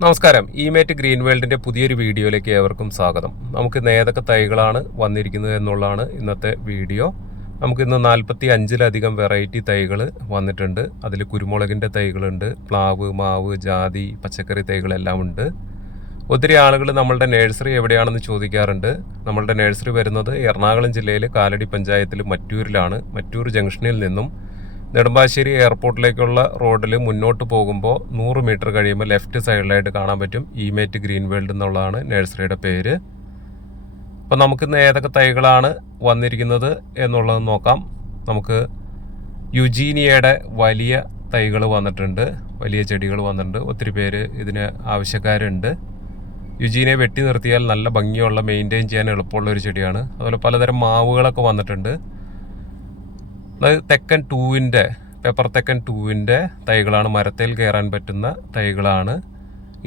നമസ്കാരം. ഇമേറ്റ് ഗ്രീൻ വേൾഡിന്റെ പുതിയൊരു വീഡിയോയിലേക്ക് ഏവർക്കും സ്വാഗതം. നമുക്ക് ഇന്ന് ഏതൊക്കെ തൈകളാണ് വന്നിരിക്കുന്നത് എന്നുള്ളതാണ് ഇന്നത്തെ വീഡിയോ. നമുക്ക് ഇന്ന് നാൽപ്പത്തി അഞ്ചിലധികം വെറൈറ്റി തൈകൾ വന്നിട്ടുണ്ട്. അതിൽ കുരുമുളകിന്റെ തൈകളുണ്ട് പ്ലാവ് മാവ് ജാതി പച്ചക്കറി തൈകളെല്ലാം ഉണ്ട്. ഒത്തിരി ആളുകൾ നമ്മളുടെ നഴ്സറി എവിടെയാണെന്ന് ചോദിക്കാറുണ്ട്. നമ്മളുടെ നഴ്സറി വരുന്നത് എറണാകുളം ജില്ലയിൽ കാലടി പഞ്ചായത്തിൽ മറ്റൂരിലാണ്. മറ്റൂർ ജംഗ്ഷനിൽ നിന്നും നെടുമ്പാശ്ശേരി എയർപോർട്ടിലേക്കുള്ള റോഡിൽ മുന്നോട്ട് പോകുമ്പോൾ നൂറ് മീറ്റർ കഴിയുമ്പോൾ ലെഫ്റ്റ് സൈഡിലായിട്ട് കാണാൻ പറ്റും ഇമേറ്റ് ഗ്രീൻ വേൾഡ് എന്നുള്ളതാണ് നഴ്സറിയുടെ പേര്. അപ്പോൾ നമുക്കിന്ന് ഏതൊക്കെ തൈകളാണ് വന്നിരിക്കുന്നത് എന്നുള്ളത് നോക്കാം. നമുക്ക് യുജീനിയയുടെ വലിയ തൈകൾ വന്നിട്ടുണ്ട്. വലിയ ചെടികൾ വന്നിട്ടുണ്ട്. ഒത്തിരി പേര് ഇതിന് ആവശ്യക്കാരുണ്ട്. യുജീനെ വെട്ടി നിർത്തിയാൽ നല്ല ഭംഗിയുള്ള മെയിന്റെയിൻ ചെയ്യാൻ എളുപ്പമുള്ള ഒരു ചെടിയാണ്. അതുപോലെ പലതരം മാവുകളൊക്കെ വന്നിട്ടുണ്ട്. അത് തെക്കൻ ടൂവിന്റെ പേപ്പർ തെക്കൻ ടൂവിന്റെ തൈകളാണ് മരത്തിൽ കയറാൻ പറ്റുന്ന തൈകളാണ്.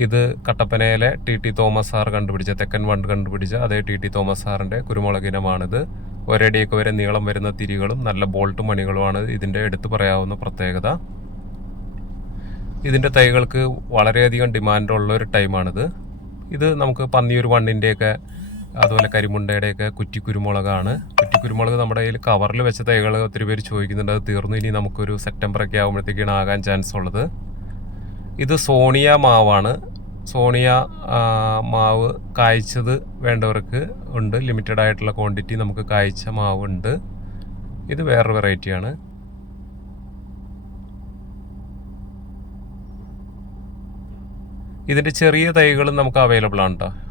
ഇത് കട്ടപ്പനയിലെ ടി ടി തോമസ് സാർ കണ്ടുപിടിച്ച തെക്കൻ വണ്ട് കണ്ടുപിടിച്ച അതേ ടി ടി തോമസ് സാറിന്റെ കുരുമുളക് ഇനമാണിത് ഒരടിയൊക്കെ വരെ നീളം വരുന്ന തിരികളും നല്ല ബോൾട്ട് മണികളുമാണ് ഇതിന്റെ എടുത്തു പറയാവുന്ന പ്രത്യേകത. ഇതിന്റെ തൈകൾക്ക് വളരെയധികം ഡിമാൻഡുള്ള ഒരു ടൈമാണിത്. ഇത് നമുക്ക് പന്നിയൂർ വണ്ണിന്റെയൊക്കെ അതുപോലെ കരിമുണ്ടയുടെയൊക്കെ കുറ്റി കുരുമുളകാണ് കുരുമുളക് നമ്മുടെ കയ്യിൽ കവറിൽ വെച്ച തൈകൾ ഒത്തിരി പേര് ചോദിക്കുന്നുണ്ട്. അത് തീർന്നു. ഇനി നമുക്കൊരു സെപ്റ്റംബർ ഒക്കെ ആകുമ്പോഴത്തേക്കാണ് ആകാൻ ചാൻസ് ഉള്ളത്. ഇത് സോണിയ മാവാണ്. സോണിയ മാവ് കായ്ച്ചത് വേണ്ടവർക്ക് ഉണ്ട്. ലിമിറ്റഡ് ആയിട്ടുള്ള ക്വാണ്ടിറ്റി നമുക്ക് കായ്ച്ച മാവ് ഉണ്ട്. ഇത് വേറൊരു വെറൈറ്റിയാണ് ഇതിന്റെ ചെറിയ തൈകളും നമുക്ക് അവൈലബിൾ ആണ് കേട്ടോ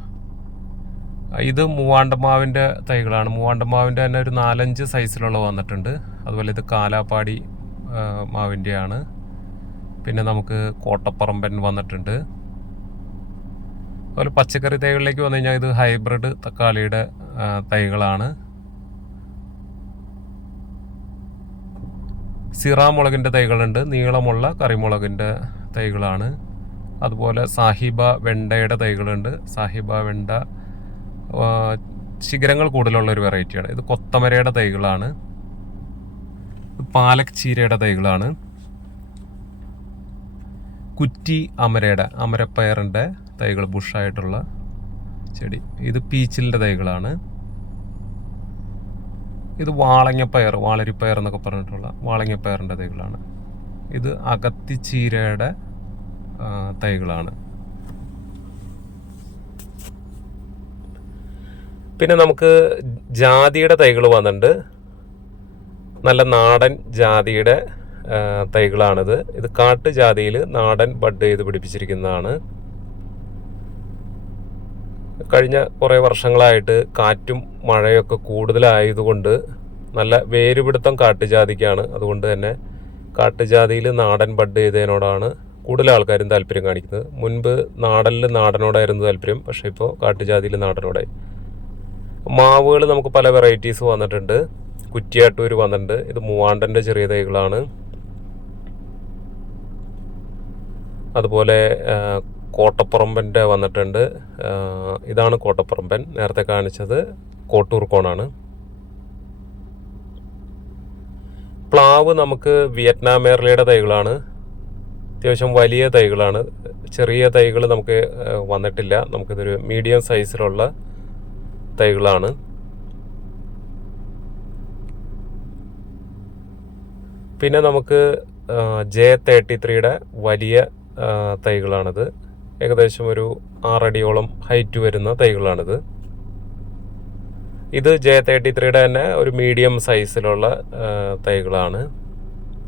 ഇത് മൂവാണ്ടമാവിന്റെ തൈകളാണ്. മൂവാണ്ടമാവിന്റെ തന്നെ ഒരു നാലഞ്ച് സൈസിലുള്ള വന്നിട്ടുണ്ട്. അതുപോലെ ഇത് കാലാപ്പാടി മാവിന്റെയാണ് പിന്നെ നമുക്ക് കോട്ടപ്പറമ്പൻ വന്നിട്ടുണ്ട്. അതുപോലെ പച്ചക്കറി തൈകളിലേക്ക് വന്നു കഴിഞ്ഞാൽ ഇത് ഹൈബ്രിഡ് തക്കാളിയുടെ തൈകളാണ്. സിറാ മുളകിന്റെ തൈകളുണ്ട്. നീളമുള്ള കറിമുളകിന്റെ തൈകളാണ്. അതുപോലെ സാഹിബ വെണ്ടയുടെ തൈകളുണ്ട്. സാഹിബ വെണ്ട ശിഖരങ്ങൾ കൂടുതലുള്ള ഒരു വെറൈറ്റിയാണ്. ഇത് കൊത്തമരയുടെ തൈകളാണ്. പാലക് ചീരയുടെ തൈകളാണ്. കുറ്റി അമരയുടെ അമരപ്പയറിന്റെ തൈകൾ ബുഷായിട്ടുള്ള ചെടി. ഇത് പീച്ചിലിന്റെ തൈകളാണ്. ഇത് വാളങ്ങപ്പയർ വാളരിപ്പയർ എന്നൊക്കെ പറഞ്ഞിട്ടുള്ള വാളങ്ങപ്പയറിന്റെ തൈകളാണ്. ഇത് അകത്തിച്ചീരയുടെ ചീരയുടെ തൈകളാണ്. പിന്നെ നമുക്ക് ജാതിയുടെ തൈകൾ വന്നിട്ടുണ്ട്. നല്ല നാടൻ ജാതിയുടെ തൈകളാണിത്. ഇത് കാട്ടു ജാതിയിൽ നാടൻ ബഡ് ചെയ്ത് പിടിപ്പിച്ചിരിക്കുന്നതാണ്. കഴിഞ്ഞ കുറേ വർഷങ്ങളായിട്ട് കാറ്റും മഴയൊക്കെ കൂടുതലായതുകൊണ്ട് നല്ല വേരുപിടുത്തം കാട്ടുജാതിക്കാണ് അതുകൊണ്ട് തന്നെ കാട്ടുജാതിയിൽ നാടൻ ബഡ് ചെയ്തതിനോടാണ് കൂടുതൽ ആൾക്കാരും താല്പര്യം കാണിക്കുന്നത്. മുൻപ് നാടനിൽ നാടനോടായിരുന്നു താല്പര്യം പക്ഷേ ഇപ്പോൾ കാട്ടുജാതിയിൽ നാടനോടായി. മാവുകൾ നമുക്ക് പല വെറൈറ്റീസ് വന്നിട്ടുണ്ട്. കുറ്റിയാട്ടൂർ വന്നിട്ടുണ്ട്. ഇത് മൂവാണ്ടന്റെ ചെറിയ തൈകളാണ്. അതുപോലെ കോട്ടപ്പറമ്പന്റെ വന്നിട്ടുണ്ട്. ഇതാണ് കോട്ടപ്പറമ്പൻ. നേരത്തെ കാണിച്ചത് കോട്ടൂർ കോണാണ്. പ്ലാവ് നമുക്ക് വിയറ്റ്നാം മേർലയുടെ തൈകളാണ്. അത്യാവശ്യം വലിയ തൈകളാണ്. ചെറിയ തൈകൾ നമുക്ക് വന്നിട്ടില്ല. നമുക്കിതൊരു മീഡിയം സൈസിലുള്ള തൈകളാണ്. പിന്നെ നമുക്ക് ജെ തേർട്ടി ത്രീയുടെ വലിയ തൈകളാണിത്. ഏകദേശം ഒരു ആറടിയോളം ഹൈറ്റ് വരുന്ന തൈകളാണിത്. ഇത് ജെ തേർട്ടി ത്രീയുടെ തന്നെ ഒരു മീഡിയം സൈസിലുള്ള തൈകളാണ്.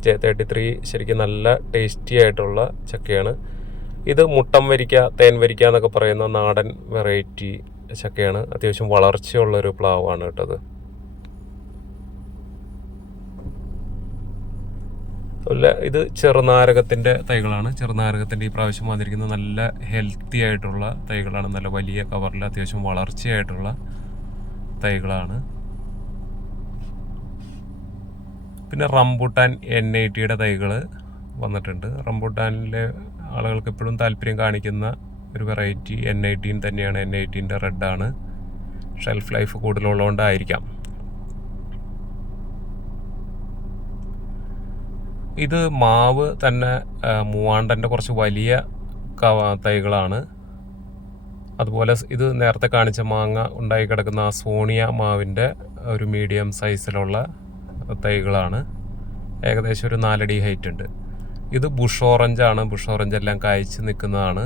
ജെ തേർട്ടി ത്രീ ശരിക്കും നല്ല ടേസ്റ്റി ആയിട്ടുള്ള ചക്കയാണ്. ഇത് മുട്ടം വരിക്ക തേൻ വരിക്ക എന്നൊക്കെ പറയുന്ന നാടൻ വെറൈറ്റി ചക്കയാണ്. അത്യാവശ്യം വളർച്ചയുള്ളൊരു പ്ലാവാണ് കേട്ടത്. ഇത് ചെറുനാരകത്തിന്റെ തൈകളാണ്. ചെറുനാരകത്തിന്റെ ഈ പ്രാവശ്യം വന്നിരിക്കുന്നത് നല്ല ഹെൽത്തി ആയിട്ടുള്ള തൈകളാണ്. നല്ല വലിയ കവറിൽ അത്യാവശ്യം വളർച്ചയായിട്ടുള്ള തൈകളാണ്. പിന്നെ റംബൂട്ടാൻ എൻ ഐ ടിയുടെ തൈകൾ വന്നിട്ടുണ്ട്. റംബൂട്ടാനിലെ ആളുകൾക്ക് എപ്പോഴും താല്പര്യം കാണിക്കുന്ന ഒരു വെറൈറ്റി എൻ ടീൻ തന്നെയാണ്. എൻ ടീന്റെ റെഡാണ് ഷെൽഫ് ലൈഫ് കൂടുതലുള്ളതുകൊണ്ടായിരിക്കാം. ഇത് മാവ് തന്നെ മൂവാണ്ടന്റെ കുറച്ച് വലിയ തൈകളാണ്. അതുപോലെ ഇത് നേരത്തെ കാണിച്ച മാങ്ങ ഉണ്ടായി കിടക്കുന്ന ആ സോണിയ മാവിന്റെ ഒരു മീഡിയം സൈസിലുള്ള തൈകളാണ്. ഏകദേശം ഒരു നാലടി ഹൈറ്റ് ഉണ്ട്. ഇത് ബുഷ് ഓറഞ്ച് ആണ്. ബുഷ് ഓറഞ്ച് എല്ലാം കായ്ച്ച് നിൽക്കുന്നതാണ്.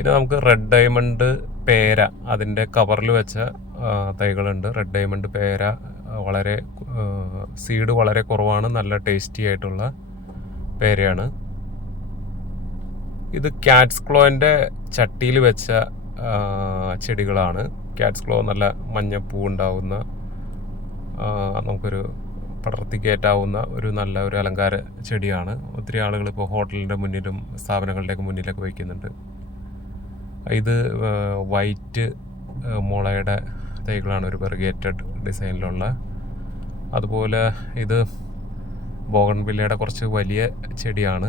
പിന്നെ നമുക്ക് റെഡ് ഡയമണ്ട് പേര അതിന്റെ കവറിൽ വെച്ച തൈകളുണ്ട്. റെഡ് ഡയമണ്ട് പേര വളരെ സീഡ് വളരെ കുറവാണ്. നല്ല ടേസ്റ്റി ആയിട്ടുള്ള പേരയാണ്. ഇത് ക്യാറ്റ്സ് ക്ലോന്റെ ചട്ടിയിൽ വെച്ച ചെടികളാണ്. ക്യാറ്റ്സ് ക്ലോ നല്ല മഞ്ഞപ്പൂ ഉണ്ടാവുന്ന നമുക്കൊരു പടർത്തി കയറ്റാവുന്ന ഒരു നല്ല ഒരു അലങ്കാര ചെടിയാണ്. ഒത്തിരി ആളുകൾ ഇപ്പോൾ ഹോട്ടലിന്റെ മുന്നിലും സ്ഥാപനങ്ങളുടെയൊക്കെ മുന്നിലൊക്കെ വയ്ക്കുന്നുണ്ട്. ഇത് വൈറ്റ് മുളയുടെ തൈകളാണ് ഒരു വെറുഗേറ്റഡ് ഡിസൈനിലുള്ള അതുപോലെ ഇത് ബോഗൺവില്ലയുടെ കുറച്ച് വലിയ ചെടിയാണ്.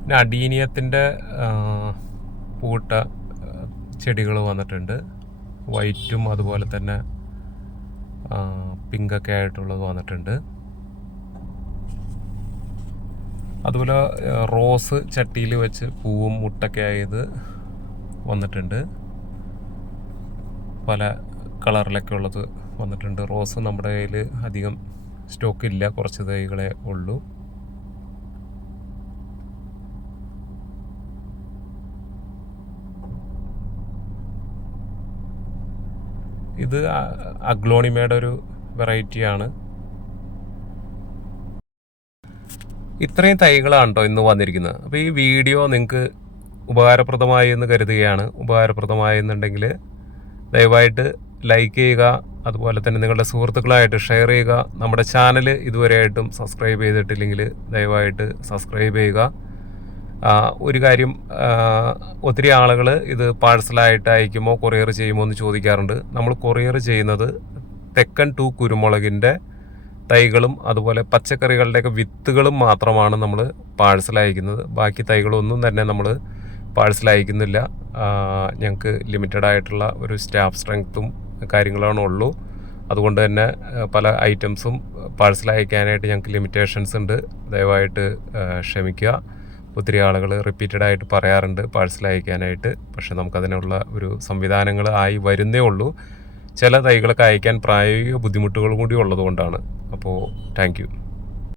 പിന്നെ അഡീനിയത്തിന്റെ പൂട്ട ചെടികൾ വന്നിട്ടുണ്ട്. വൈറ്റും അതുപോലെ തന്നെ പിങ്കൊക്കെ ആയിട്ടുള്ളത് വന്നിട്ടുണ്ട്. അതുപോലെ റോസ് ചട്ടിയിൽ വെച്ച് പൂവും മുട്ടൊക്കെ ആയത് വന്നിട്ടുണ്ട്. പല കളറിലൊക്കെ ഉള്ളത് വന്നിട്ടുണ്ട്. റോസ് നമ്മുടെ കയ്യിൽ അധികം സ്റ്റോക്ക് ഇല്ല. കുറച്ച് തൈകളെ ഉള്ളൂ. ഇത് അഗ്ലോണിമയുടെ ഒരു വെറൈറ്റിയാണ് ഇത്രയും തൈകളാണ് കേട്ടോ ഇന്ന് വന്നിരിക്കുന്നത്. അപ്പോൾ ഈ വീഡിയോ നിങ്ങൾക്ക് ഉപകാരപ്രദമായി എന്ന് കരുതുകയാണ്. ഉപകാരപ്രദമായി എന്നുണ്ടെങ്കിൽ ദയവായിട്ട് ലൈക്ക് ചെയ്യുക അതുപോലെ തന്നെ നിങ്ങളുടെ സുഹൃത്തുക്കളായിട്ട് ഷെയർ ചെയ്യുക. നമ്മുടെ ചാനൽ ഇതുവരെയായിട്ടും സബ്സ്ക്രൈബ് ചെയ്തിട്ടില്ലെങ്കിൽ ദയവായിട്ട് സബ്സ്ക്രൈബ് ചെയ്യുക. ഒരു കാര്യം ഒത്തിരി ആളുകൾ ഇത് പാഴ്സലായിട്ട് അയക്കുമോ കൊറിയർ ചെയ്യുമോ എന്ന് ചോദിക്കാറുണ്ട്. നമ്മൾ കൊറിയർ ചെയ്യുന്നത് തെക്കൻ ടു കുരുമുളകിന്റെ തൈകളും അതുപോലെ പച്ചക്കറികളുടെയൊക്കെ വിത്തുകളും മാത്രമാണ് നമ്മൾ പാഴ്സൽ അയക്കുന്നത്. ബാക്കി തൈകളൊന്നും തന്നെ നമ്മൾ പാഴ്സൽ അയക്കുന്നില്ല. ഞങ്ങൾക്ക് ലിമിറ്റഡ് ആയിട്ടുള്ള ഒരു സ്റ്റാഫ് സ്ട്രെങ്ത്തും കാര്യങ്ങളാണ് ഉള്ളൂ. അതുകൊണ്ട് തന്നെ പല ഐറ്റംസും പാഴ്സൽ അയക്കാനായിട്ട് ഞങ്ങൾക്ക് ലിമിറ്റേഷൻസ് ഉണ്ട്. ദയവായിട്ട് ക്ഷമിക്കുക. ഒത്തിരി ആളുകൾ റിപ്പീറ്റഡ് ആയിട്ട് പറയാറുണ്ട് പാഴ്സൽ അയക്കാനായിട്ട്. പക്ഷെ നമുക്കതിനുള്ള ഒരു സംവിധാനങ്ങൾ ആയി വരുന്നേ ഉള്ളൂ. ചില തൈകളൊക്കെ അയക്കാൻ പ്രായോഗിക ബുദ്ധിമുട്ടുകൾ കൂടി ഉള്ളതുകൊണ്ടാണ്. അപ്പോൾ താങ്ക്